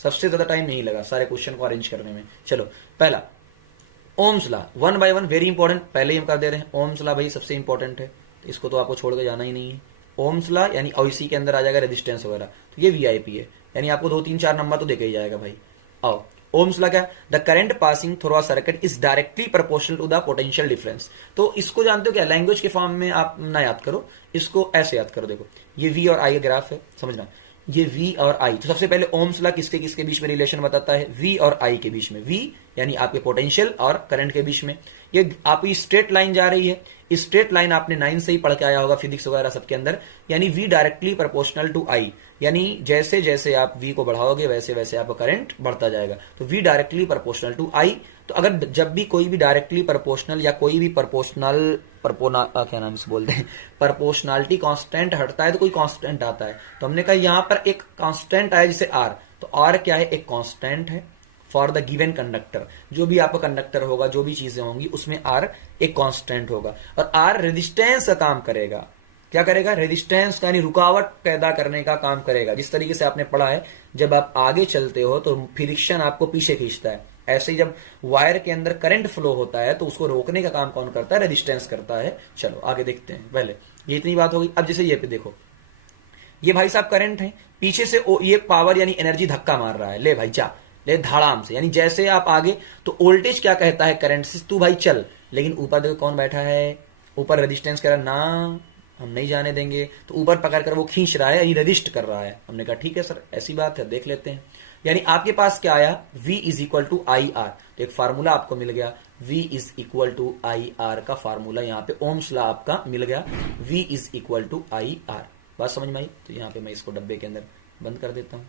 सबसे ज्यादा टाइम यही लगा सारे क्वेश्चन को अरेंज करने में। चलो पहला Ohm's law, one by one, very important, पहले ही हम कर दे रहे हैं। ओम्स ला भाई सबसे इंपॉर्टेंट है, इसको तो आपको छोड़ के जाना ही नहीं है। ओम्स ला यानी इसी के अंदर आ जाएगा रेजिस्टेंस वगैरह, तो ये वीआईपी है, यानी आपको 2 3 4 नंबर तो देके ही जाएगा भाई। आओ ओम्स ला क्या, the current passing through a circuit is directly proportional to the potential difference. तो इसको जानते हो क्या, लैंग्वेज के फॉर्म में आप ना याद करो, इसको ऐसे याद करो। देखो ये वी और आई का ग्राफ है, समझना, ये V और I। तो सबसे पहले ओम्स ला किसके किसके बीच में रिलेशन बताता है, V और I के बीच में। V यानी आपके पोटेंशियल और करंट के बीच में। ये आपकी स्ट्रेट लाइन जा रही है, इस स्ट्रेट लाइन आपने 9 से ही पढ़ के आया होगा फिजिक्स वगैरह सबके अंदर, यानी V directly proportional to I, यानी जैसे जैसे आप V को बढ़ाओगे वैसे वैसे आपका करंट बढ़ता जाएगा। तो V directly proportional to I। तो अगर जब भी कोई भी डायरेक्टली प्रोपोर्शनल या कोई भी क्या नाम से बोलते हैं, प्रोपोर्शनलिटी कांस्टेंट हटता है तो कोई कांस्टेंट आता है। तो हमने कहा यहां पर एक कांस्टेंट आया जैसे R, तो R क्या है, एक कांस्टेंट है फॉर द गिवन कंडक्टर। जो भी आपका कंडक्टर होगा, जो भी चीजें होंगी उसमें R एक कांस्टेंट होगा। और R रेजिस्टेंस का काम करेगा, क्या करेगा, रेजिस्टेंस यानी रुकावट पैदा करने का काम करेगा। जिस तरीके से आपने पढ़ा है, जब आप आगे चलते हो तो फ्रिक्शन आपको पीछे खींचता है, ऐसे ही जब वायर के अंदर करंट फ्लो होता है तो उसको रोकने का काम कौन करता है, रेजिस्टेंस करता है। चलो आगे देखते हैं, पहले ये इतनी बात होगी। अब जैसे ये पे देखो, ये भाई साहब करंट है, पीछे से ये पावर यानी एनर्जी धक्का मार रहा है, ले भाई जा, ले धड़ाम से, यानी जैसे आप आगे, तो वोल्टेज क्या कहता है करंट से, तू भाई चल। लेकिन ऊपर देखो कौन बैठा है, ऊपर रेजिस्टेंस कह रहा ना, हम नहीं जाने देंगे, तो ऊपर पकड़ कर वो खींच रहा है, यानी रजिस्ट कर रहा है। हमने कहा ठीक है सर, ऐसी बात है, देख लेते हैं। यानी आपके पास क्या आया, V is equal to I R, तो एक फार्मूला आपको मिल गया, V is equal to I R का फार्मूला यहाँ पे ओम्स लॉ आपका मिल गया, V is equal to I R. बात समझ में आई? तो यहाँ पे मैं इसको डब्बे के अंदर बंद कर देता हूं।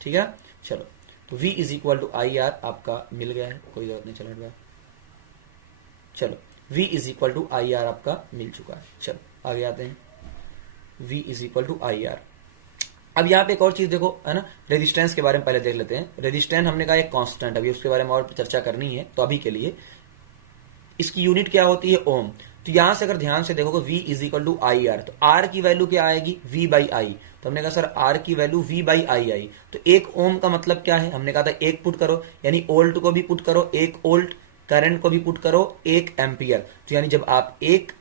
ठीक है, चलो, तो V is equal to I R आपका मिल गया है, कोई जरूरत नहीं, चलो चलो V is equal to I R आपका मिल चुका है। चलो आगे आते हैं, V is equal to I R. अब यहाँ पे एक और चीज देखो, है ना, रेजिस्टेंस के बारे में पहले देख लेते हैं। रेजिस्टेंस हमने कहा एक कांस्टेंट, अभी उसके बारे में और चर्चा करनी है, तो अभी के लिए इसकी यूनिट क्या होती है, ओम। तो यहां से अगर ध्यान से देखोगे V is equal to I R, तो R की वैल्यू क्या आएगी, V बाई आई। तो हमने कहा सर R की value V by I I, तो एक ओम का मतलब क्या है, हमने कहा था एक पुट करो, यानी ओल्ट को भी पुट करो, एक ओल्ट, करंट को भी पुट करो, 1 एम्पियर। तो यानी जब आप एक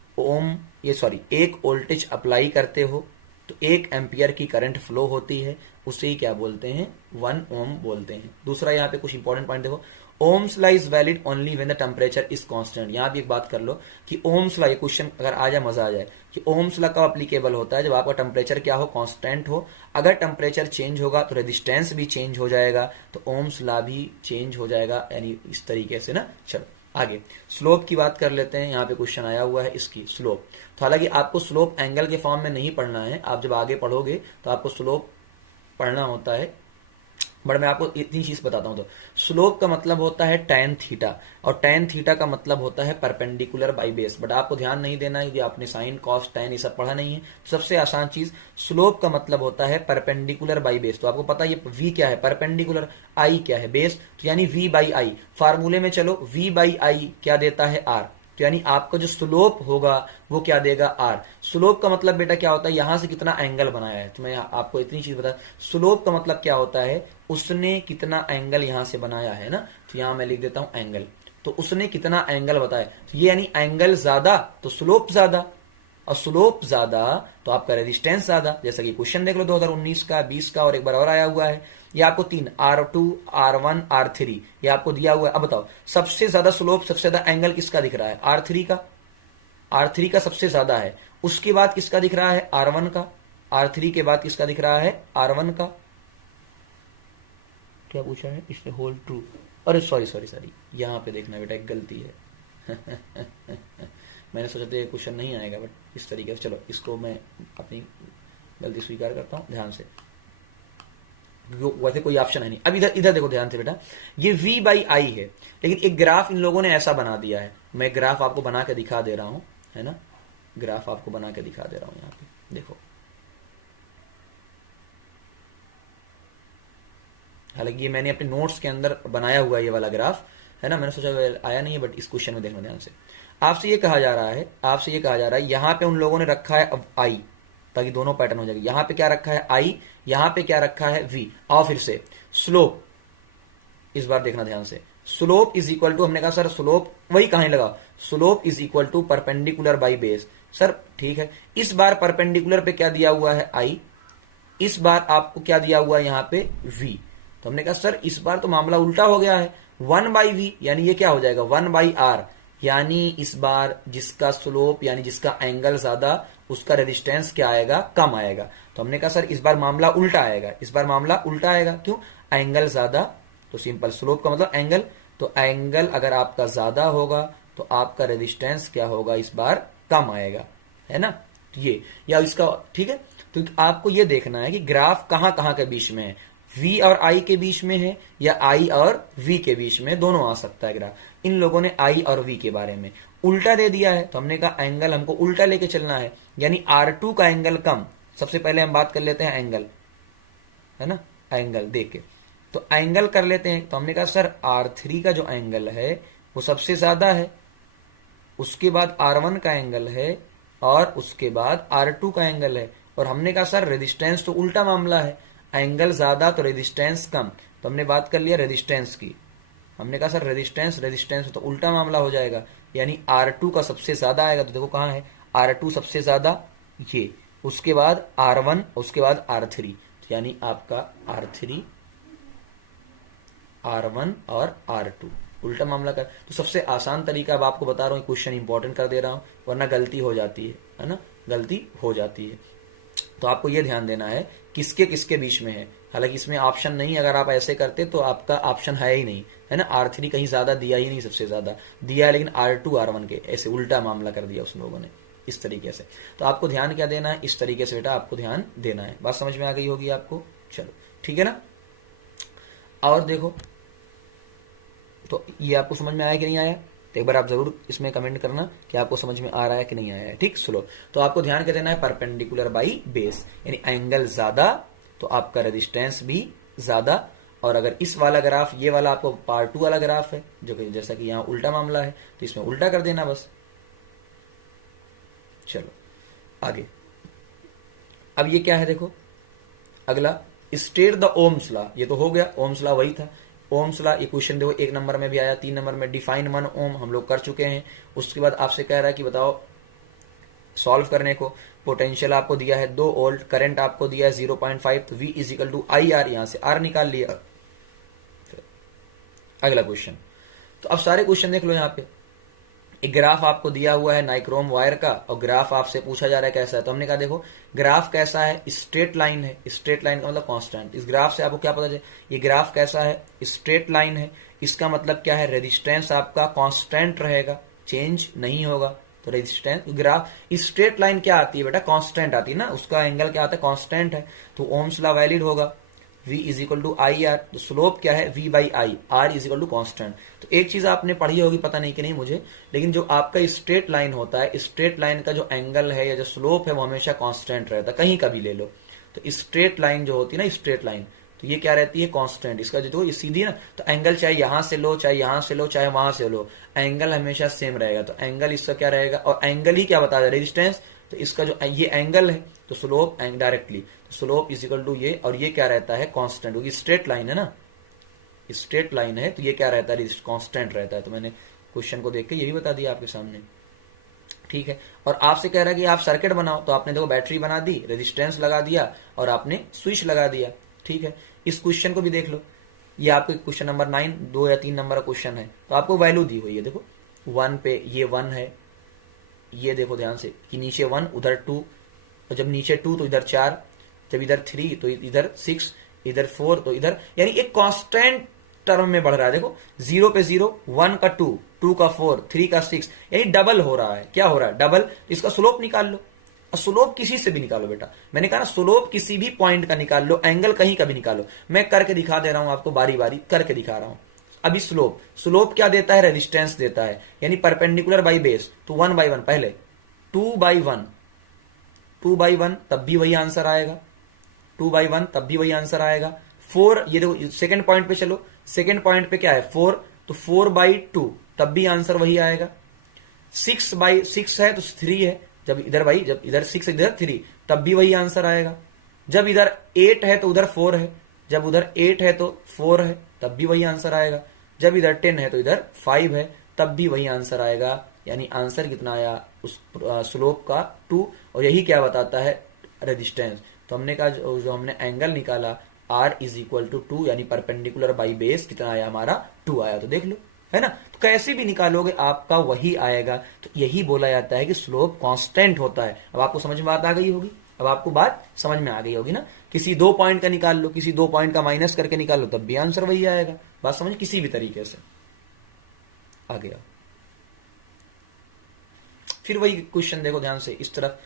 वोल्टेज अप्लाई करते हो तो 1 एम्पियर की करंट फ्लो होती है, उसे ही क्या बोलते हैं, 1 ओम बोलते हैं। दूसरा यहाँ पे कुछ इंपॉर्टेंट पॉइंट देखो, Ohm's law is valid only when the temperature is constant. यहां भी एक बात कर लो कि ओम्स लॉ, ये क्वेश्चन अगर आ जाए मजा आ जाए, कि ओम्स लॉ कब अप्लीकेबल होता है, जब आपका टेम्परेचर क्या हो, कांस्टेंट हो। अगर टेम्परेचर चेंज होगा तो रेजिस्टेंस भी चेंज हो जाएगा, तो ओम्स लॉ भी चेंज हो जाएगा, यानी इस तरीके से ना। चलो आगे स्लोप की बात कर लेते हैं, यहाँ पे क्वेश्चन आया हुआ है इसकी स्लोप। तो हालांकि आपको स्लोप एंगल के फॉर्म में नहीं पढ़ना है, आप जब आगे पढ़ोगे तो आपको स्लोप पढ़ना होता है, बट मैं आपको इतनी चीज बताता हूं। तो स्लोप का मतलब होता है tan थीटा, और tan थीटा का मतलब होता है परपेंडिकुलर बाई बेस। बट आपको ध्यान नहीं देना है कि आपने साइन कॉस tan ये सब पढ़ा नहीं है। तो सबसे आसान चीज, स्लोप का मतलब होता है परपेंडिकुलर बाई बेस। तो आपको पता है ये v क्या है, परपेंडिकुलर, i क्या है, बेस, तो यानी v बाई आई। फार्मूले में चलो, v बाई आई क्या देता है, r। तो यानी आपका जो स्लोप होगा वो क्या देगा, R। स्लोप का मतलब बेटा क्या होता है, यहां से कितना एंगल बनाया है। तो मैं आपको इतनी चीज बता, स्लोप का मतलब क्या होता है, उसने कितना एंगल यहां से बनाया है ना। तो यहां मैं लिख देता हूं एंगल, तो उसने कितना एंगल बताया, तो ये यानी एंगल ज्यादा तो स्लोप ज्यादा, और स्लोप ज्यादा तो आपका रेजिस्टेंस ज्यादा। जैसा कि क्वेश्चन देख लो 2019 का, 20 का, और एक बार और आया हुआ है। ये आपको 3 R2 R1 R3 ये आपको दिया हुआ है। अब बताओ सबसे ज्यादा स्लोप, सबसे ज्यादा एंगल किसका दिख रहा है, R3 का। R3 का सबसे ज्यादा है। उसके बाद किसका दिख रहा है, R1 का। R3 के बाद किसका दिख रहा है, R1 का। क्या पूछा है इसने, होल ट्रू, अरे सॉरी यहां पे देखना बेटा, एक गलती है मैंने सोचा था ये क्वेश्चन नहीं आएगा, बट इस तरीके से, चलो इसको मैं अपनी गलती स्वीकार करता हूं ध्यान से। वैसे कोई ऑप्शन है नहीं। अब इधर देखो ध्यान से बेटा, ये V बाई आई है, लेकिन एक ग्राफ इन लोगों ने ऐसा बना दिया है। मैं ग्राफ आपको बना के दिखा दे रहा हूं, है ना, ग्राफ आपको बना के दिखा दे रहा हूं। यहां पे देखो, हालांकि ये मैंने अपने नोट्स के अंदर बनाया हुआ है ये वाला ग्राफ, है ना, मैंने सोचा आया नहीं है, बट इस क्वेश्चन में देखना ध्यान से। आपसे ये कहा जा रहा है, यहां पे उन लोगों ने रखा है अब I, ताकि दोनों पैटर्न हो जाएगा। यहां पे क्या रखा है आई, यहां पे क्या रखा है वी। आओ फिर से स्लोप, इस बार देखना ध्यान से, स्लोप इज इक्वल टू, हमने कहा सर स्लोप वही कहां लगा, slope is equal to perpendicular by base. Sir ठीक है, इस बार परपेंडिकुलर पे क्या दिया हुआ है आई, इस बार आपको क्या दिया हुआ है यहां पे v। तो हमने कहा सर इस बार तो मामला उल्टा हो गया है, 1/v यानी ये क्या हो जाएगा 1/r, यानी इस बार जिसका स्लोप यानी जिसका एंगल ज्यादा उसका रेजिस्टेंस क्या आएगा, कम आएगा। तो हमने कहा सर इस बार मामला उल्टा आएगा, इस बार मामला उल्टा आएगा, क्यों, एंगल ज्यादा तो सिंपल, स्लोप का मतलब एंगल, तो एंगल अगर आपका ज्यादा होगा तो आपका रेजिस्टेंस क्या होगा, इस बार कम आएगा, है ना। तो ये या इसका ठीक है, तो आपको ये देखना है कि ग्राफ कहां कहां के बीच में है, v और i के बीच में है या i और v के बीच में, दोनों आ सकता है ग्राफ। इन लोगों ने i और v के बारे में उल्टा दे दिया है, तो हमने कहा एंगल हमको उल्टा लेके चलना है, यानी R2 का एंगल कम। सबसे पहले हम बात कर लेते हैं एंगल, है ना, एंगल देख के, तो एंगल कर लेते हैं। तो हमने कहा सर R3 का जो एंगल है वो सबसे ज्यादा है, उसके बाद R1 का एंगल है और उसके बाद R2 का एंगल है। और हमने कहा सर रेजिस्टेंस तो उल्टा मामला है, एंगल ज्यादा तो रेजिस्टेंस कम, तो हमने बात कर लिया रेजिस्टेंस की। हमने कहा सर रेजिस्टेंस तो उल्टा मामला हो जाएगा, यानी R2 का सबसे ज्यादा आएगा। तो देखो कहां है R2 सबसे ज्यादा, ये, उसके बाद R1, उसके बाद R3, यानी आपका R3, R1 और R2 उल्टा मामला कर। तो सबसे आसान तरीका अब आपको बता रहा हूं, क्वेश्चन इंपॉर्टेंट कर दे रहा हूं, वरना गलती हो जाती है ना, गलती हो जाती है। तो आपको यह ध्यान देना है किसके किसके बीच में है। हालांकि इसमें ऑप्शन नहीं, अगर आप ऐसे करते तो आपका ऑप्शन है ही नहीं, है ना। R3 कहीं ज्यादा दिया ही नहीं, सबसे ज्यादा दिया है, लेकिन R2 R1 के ऐसे उल्टा मामला कर दिया उस लोगों ने, इस तरीके से। तो आपको ध्यान क्या देना है, इस तरीके से बेटा आपको ध्यान देना है। बात समझ में आ गई होगी आपको, चलो ठीक है ना। और देखो, तो ये आपको समझ में आया कि नहीं आया, तो एक बार आप जरूर इसमें कमेंट करना कि आपको समझ में आ रहा है कि नहीं आया है, ठीक। स्लो, तो आपको ध्यान क्या देना है, परपेंडिकुलर बाई बेस, यानी एंगल ज्यादा तो आपका रेजिस्टेंस भी ज्यादा। और अगर इस वाला ग्राफ, ये वाला आपको पार्ट 2 वाला ग्राफ है, जो कि जैसा कि यहां उल्टा मामला है, तो इसमें उल्टा कर देना बस। चलो आगे, अब ये क्या है देखो, अगला स्टेट द ओम्स लॉ, ये तो हो गया, ओम्स लॉ वही था। ओम्स लॉ ये क्वेश्चन देखो 1 नंबर में भी आया, 3 नंबर में डिफाइन 1 ओम हम लोग कर चुके हैं। उसके बाद आपसे कह रहा है कि बताओ सॉल्व करने को, पोटेंशियल आपको दिया है 2 वोल्ट, करंट आपको दिया है 0.5, तो V is equal to I R, यहां से R निकाल लिया। अगला क्वेश्चन, तो अब सारे क्वेश्चन देख लो, यहाँ पे एक ग्राफ आपको दिया हुआ है नाइक्रोम वायर का, और ग्राफ आपसे पूछा जा रहा है कैसा है। तो हमने कहा देखो ग्राफ कैसा है, स्ट्रेट लाइन है, स्ट्रेट लाइन का मतलब कांस्टेंट। इस ग्राफ से आपको क्या पता चले, ये ग्राफ कैसा है, स्ट्रेट लाइन है, इसका मतलब क्या है, रेजिस्टेंस आपका कांस्टेंट रहेगा, चेंज नहीं होगा। तो रेजिस्टेंस ग्राफ स्ट्रेट लाइन क्या आती है बेटा, कांस्टेंट आती है ना, उसका एंगल क्या आता है, कांस्टेंट है, तो ओम्स लॉ वैलिड होगा। V is equal to I R, तो स्लोप क्या है V by I, R is equal to constant. तो एक चीज आपने पढ़ी होगी, पता नहीं कि नहीं मुझे, लेकिन जो आपका स्ट्रेट लाइन होता है, स्ट्रेट लाइन का जो एंगल है या जो स्लोप है वो हमेशा कांस्टेंट रहता है, कहीं का भी ले लो। तो स्ट्रेट लाइन जो होती है ना, स्ट्रेट लाइन, तो ये क्या रहती है, कांस्टेंट। इसका जो ये सीधी ना, तो एंगल चाहे यहां से लो, चाहे यहां से लो, चाहे वहां से लो, एंगल हमेशा सेम रहेगा। तो एंगल इसका क्या रहेगा, और एंगल ही क्या बता रहा है, रेजिस्टेंस। तो इसका जो ये एंगल है, तो स्लोप डायरेक्टली, तो स्लोप इज इक्वल टू ये, और ये क्या रहता है, कांस्टेंट, क्योंकि स्ट्रेट लाइन है ना, स्ट्रेट लाइन है, तो ये क्या रहता है, कांस्टेंट रहता है। तो मैंने क्वेश्चन को देख के यही बता दिया आपके सामने, ठीक है। और आपसे कह रहा है कि आप सर्किट बनाओ, तो आपने देखो बैटरी बना दी, रेजिस्टेंस लगा दिया और आपने स्विच लगा दिया, ठीक है। इस क्वेश्चन को भी देख लो, ये आपके क्वेश्चन नंबर 9, 2 या 3 नंबर का क्वेश्चन है। तो आपको वैल्यू दी हुई है, देखो 1 पे ये 1 है, ये देखो ध्यान से कि नीचे 1 उधर 2, और जब नीचे 2 तो इधर 4, जब इधर 3 तो इधर 6, इधर 4 तो इधर, यानी एक कांस्टेंट टर्म में बढ़ रहा है। देखो 0 पे 0, 1 का 2, 2 का 4, 3 का 6, यानी डबल हो रहा है। क्या हो रहा है, डबल। इसका स्लोप निकाल लो, और स्लोप किसी से भी निकालो बेटा, मैंने कहा ना स्लोप किसी भी पॉइंट का निकाल लो, एंगल कहीं का भी निकालो। मैं करके दिखा दे रहा हूं आपको, बारी बारी करके दिखा रहा हूं। अभी स्लोप क्या देता है, रेजिस्टेंस देता है, यानी परपेंडिकुलर बाई बेस, तो 1 बाई 1, पहले 2 बाई 1, 2 बाई 1 तब भी वही आंसर आएगा, 2 बाई 1 तब भी वही आंसर आएगा। 4, ये देखो सेकंड पॉइंट पे चलो, सेकंड पॉइंट पे क्या है 4, तो 4 बाई 2 तब भी आंसर वही आएगा। 6 बाई 6 है तो 3 है, जब इधर 6 इधर 3, तब भी वही आंसर आएगा। जब इधर 8 है तो उधर 4 है, जब उधर 8 है तो 4 है, तब भी वही आंसर आएगा। जब इधर 10 है तो इधर 5 है, तब भी वही आंसर आएगा। यानी आंसर कितना आया उस स्लोप का 2। और यही क्या बताता है, रेजिस्टेंस। तो हमने कहा जो हमने एंगल निकाला r इज इक्वल टू 2, यानी परपेंडिकुलर बाई बेस कितना आया हमारा 2 आया। तो देख लो, है ना। तो कैसे भी निकालोगे आपका वही आएगा। तो यही बोला जाता है कि स्लोप कांस्टेंट होता है। अब आपको समझ में बात आ गई होगी, अब आपको बात समझ में आ गई होगी ना। किसी 2 पॉइंट का निकाल लो, किसी 2 पॉइंट का माइनस करके निकाल लो, तब भी आंसर वही आएगा। बात समझ, किसी भी तरीके से आ गया। फिर वही क्वेश्चन देखो ध्यान से, इस तरफ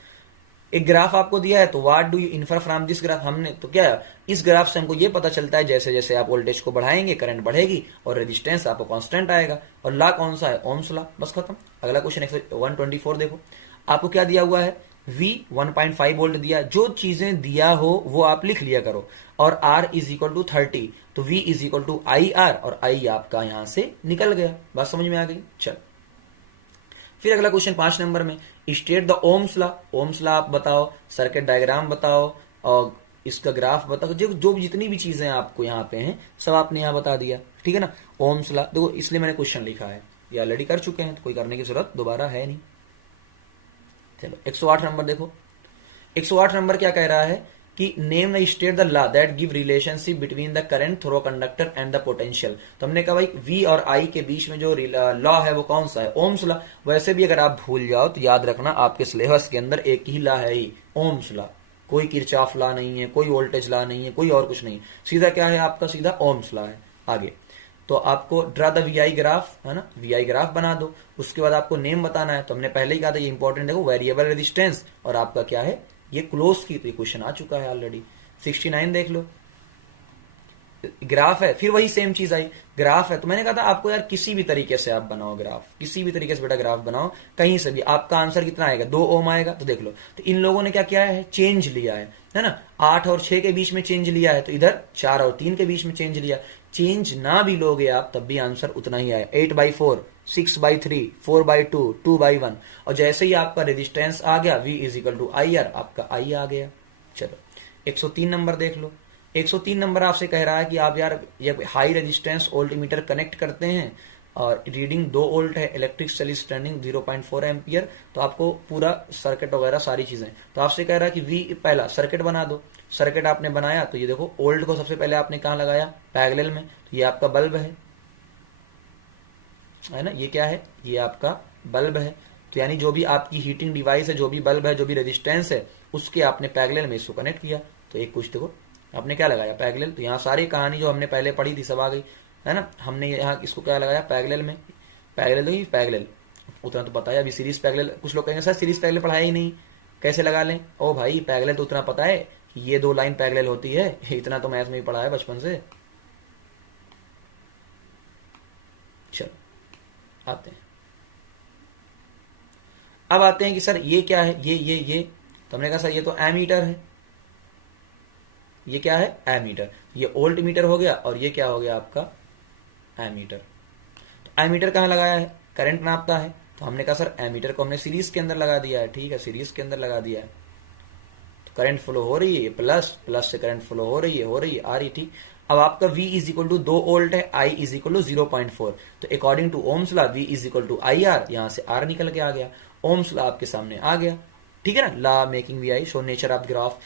एक ग्राफ आपको दिया है, तो what do you infer from this graph. हमने तो क्या है, इस ग्राफ से हमको ये पता चलता है जैसे जैसे आप वोल्टेज को बढ़ाएंगे करंट बढ़ेगी और रेजिस्टेंस आपको कांस्टेंट आएगा। और लॉ कौन सा है, ओम्स लॉ। बस खत्म। अगला क्वेश्चन 124 देखो, आपको क्या दिया हुआ है, V 1.5 वोल्ट दिया। जो चीजें दिया हो वो आप लिख लिया करो। और R इज इक्वल टू 30, तो V is equal to IR, और I आपका यहां से निकल गया। बात समझ में आ गई। चल फिर अगला क्वेश्चन 5 नंबर में, state the Ohm's law. Ohm's law आप बताओ, सर्किट डायग्राम बताओ, और इसका ग्राफ बताओ। जो जितनी भी चीजें आपको यहाँ पे हैं सब आपने यहाँ बता दिया, ठीक है ना। ओम्स लॉ देखो, इसलिए मैंने क्वेश्चन लिखा है, ये ऑलरेडी कर चुके हैं तो कोई करने की जरूरत दोबारा है नहीं। चलो 108 नंबर देखो, 108 नंबर क्या कह रहा है कि name state the law that give relationship between the current through conductor and the potential. तो हमने कहा भाई V और I के बीच में जो लॉ है वो कौन सा है, ओम्स लॉ। वैसे भी अगर आप भूल जाओ तो याद रखना आपके सिलेबस के अंदर एक ही लॉ है ही, ओम्स लॉ। कोई किरचॉफ लॉ नहीं है, कोई वोल्टेज लॉ नहीं है, कोई और कुछ नहीं, सीधा क्या है आपका, सीधा ओम्स लॉ है। आगे तो आपको ड्रा द VI ग्राफ, है ना, VI ग्राफ बना दो। उसके बाद आपको नेम बताना है, तो हमने पहले ही कहा था ये इंपॉर्टेंट, देखो वेरिएबल रेजिस्टेंस, और आपका क्या है ये क्लोज की, तो क्वेश्चन आ चुका है ऑलरेडी। 69 देख लो, ग्राफ है, फिर वही सेम चीज आई, ग्राफ है। तो मैंने कहा था आपको यार किसी भी तरीके से आप बनाओ ग्राफ, किसी भी तरीके से बेटा ग्राफ बनाओ, कहीं से भी आपका आंसर कितना आएगा, 2 ओम आएगा। तो देख लो, तो इन लोगों ने क्या किया है, चेंज लिया है ना। 8 और 6 के बीच में चेंज लिया है, तो इधर 4 और 3 के बीच में चेंज लिया। चेंज ना भी लोगे आप तब भी आंसर उतना ही आएगा, 8/4, 6/3, 4/2, 2/1। और जैसे ही आपका रेजिस्टेंस आ गया V is equal to IR, आपका I आ गया। चलो 103 नंबर देख लो, 103 नंबर आपसे कह रहा है कि आप यार ये हाई रेजिस्टेंस वोल्टमीटर कनेक्ट करते हैं और रीडिंग 2 वोल्ट है, electric cell is turning 0.4 ampere. तो आपको पूरा सर्किट वगैरह सारी चीजें, तो आपसे कह रहा है कि V पहला सर्किट बना दो। सर्किट आपने बनाया, तो ये देखो ओल्ड को सबसे पहले आपने कहां लगाया, पैरेलल में। तो ये आपका बल्ब है ना, ये क्या है, ये आपका बल्ब है। तो यानी जो भी आपकी हीटिंग डिवाइस है, जो भी बल्ब है, जो भी रेजिस्टेंस है, उसके आपने पैरेलल में इसको कनेक्ट किया। तो एक कुछ देखो आपने क्या लगाया, पैरेलल। तो यहाँ सारी कहानी जो हमने पहले पढ़ी थी सब आ गई, है ना। हमने यहाँ इसको क्या लगाया, पैरेलल में। पैरेलल तो ही पैरेलल, उतना तो पता है। अभी सीरीज पैरेलल, कुछ लोग कहेंगे सर सीरीज पैरेलल पढ़ाया ही नहीं, कैसे लगा लें। ओ भाई पैरेलल तो उतना पता है कि ये 2 लाइन पैरेलल होती है, इतना तो मैथ में ही पढ़ा है बचपन से। चलो आते हैं, अब आते हैं कि सर ये क्या है, ये तो हमने कहा सर ये तो एमीटर है। ये क्या है, एमीटर। ये वोल्ट मीटर हो गया, और ये क्या हो गया आपका, एमीटर। तो एमीटर कहां लगाया है, करंट नापता है। तो हमने कहा सर एमीटर को हमने सीरीज के अंदर लगा दिया है, ठीक है, सीरीज के अंदर लगा दिया है। तो करंट फ्लो हो रही है, प्लस से करंट फ्लो हो रही है, आ रही, ठीक। अब आपका V is equal to 2 volt है, I इज इक्वल टू 0.4। तो according to Ohm's law V is equal to IR, यहां से R निकल के आ गया। ओम्स लॉ आपके सामने आ गया, ठीक है ना। Law making VI show nature of graph.